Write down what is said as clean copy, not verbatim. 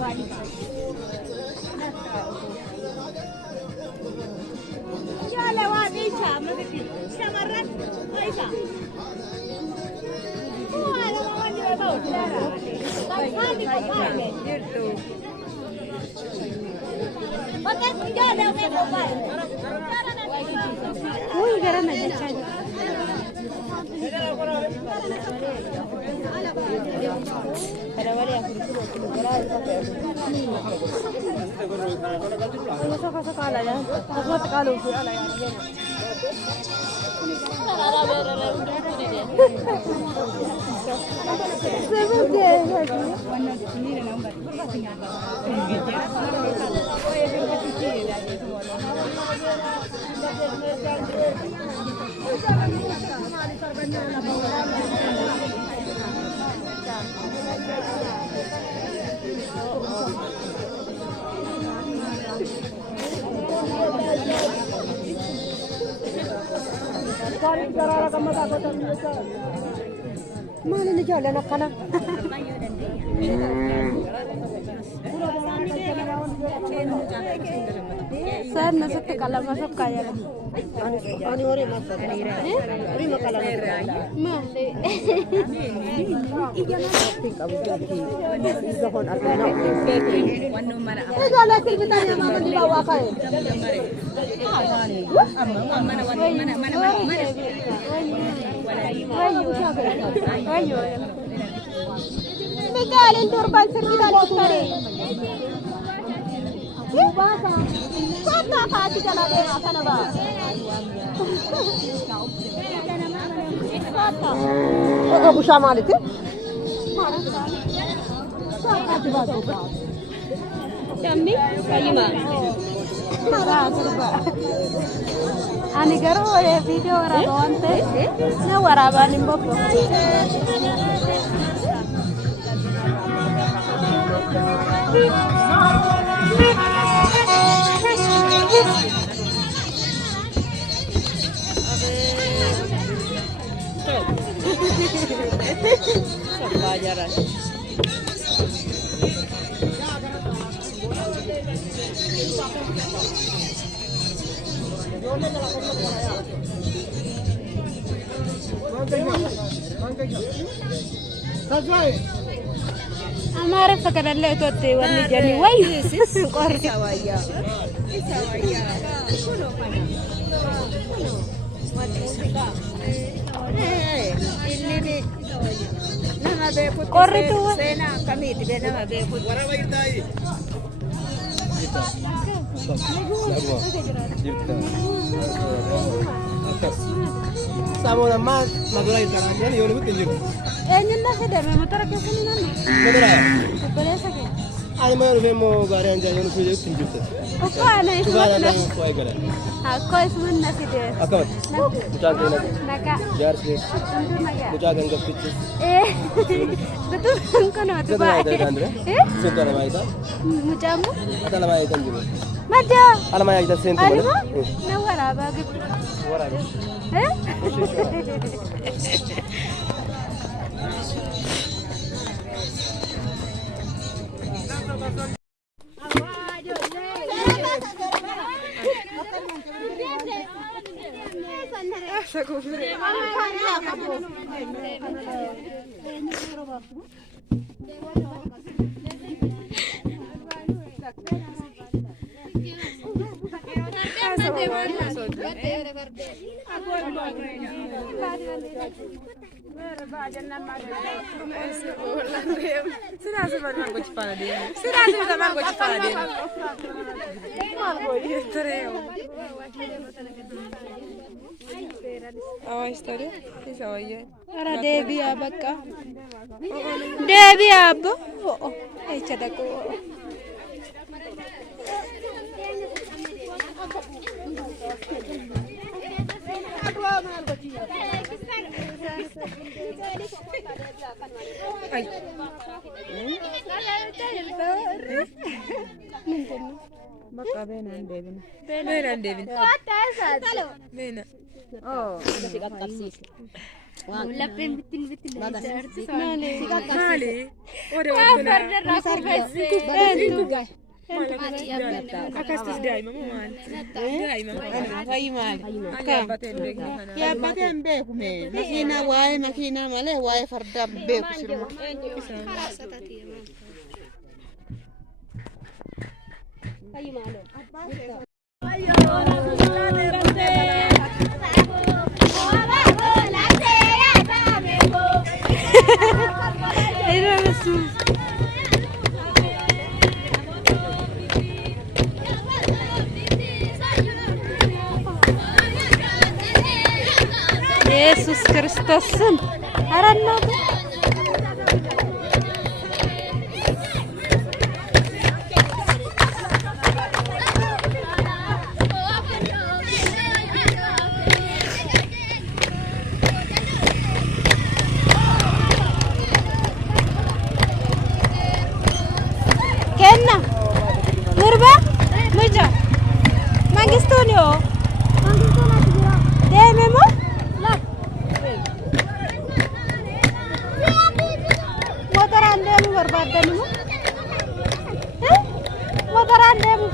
يا لوادي شام شمرت كويسة هو أنا ما عندي بوت لا ما لنا جالنا قنا سر نسك كلام مسك كايا أنا هوري ما سر هوري ما كلام ما لي أبو جاكي زهون أكنا إذا لا تلبي تاني ما بدي بوا كاي مقال الدربان سرقة الأسطري باسا صدق فاتي جلابي عطانا با أبو شامالتي Jambi, kalima. Ani garo oleh video orang tua na waraban imbopo. Pelajaran. Amar fakar le tote wani jani wai kor sawaya kuno pana ini nama be put sena kami tibe nama be put Samo nama maglay tangan yan yun mo tinjur. Yun na kada may motor ka sa nina. Motor ay. Pwede sa ke. Ay mo yun mo gari anja yun mo tinjur. Opo ana isu. Tuwa na yung kuay gara. Ako isman na si de. Ako. Bucag na. Naka. Jar space. Bucag ang gapit. Betul ko na to ba. Sento na mai ta. Mujamu. Ata na mai tan jibo. Maja. Ala mai ta sento mo. Na wara ba. Wara. Historia? Esa oye. Ahora Debbie abaka. Debbie abo. Echa dako. Ay. Baka benan Devin. Benan Devin. Bena. Oh. لبين بتل مالي ورا أكستس دائما مو مال دائما هاي مال يا بدن بيكم ماكينة واي ماكينة ماله واي فردا بيكم سلمو هاي ماله Yesus Kristusin aranno kenna murba muja mangistuniyo dememo motor ande mu barbadani mu motor ande mu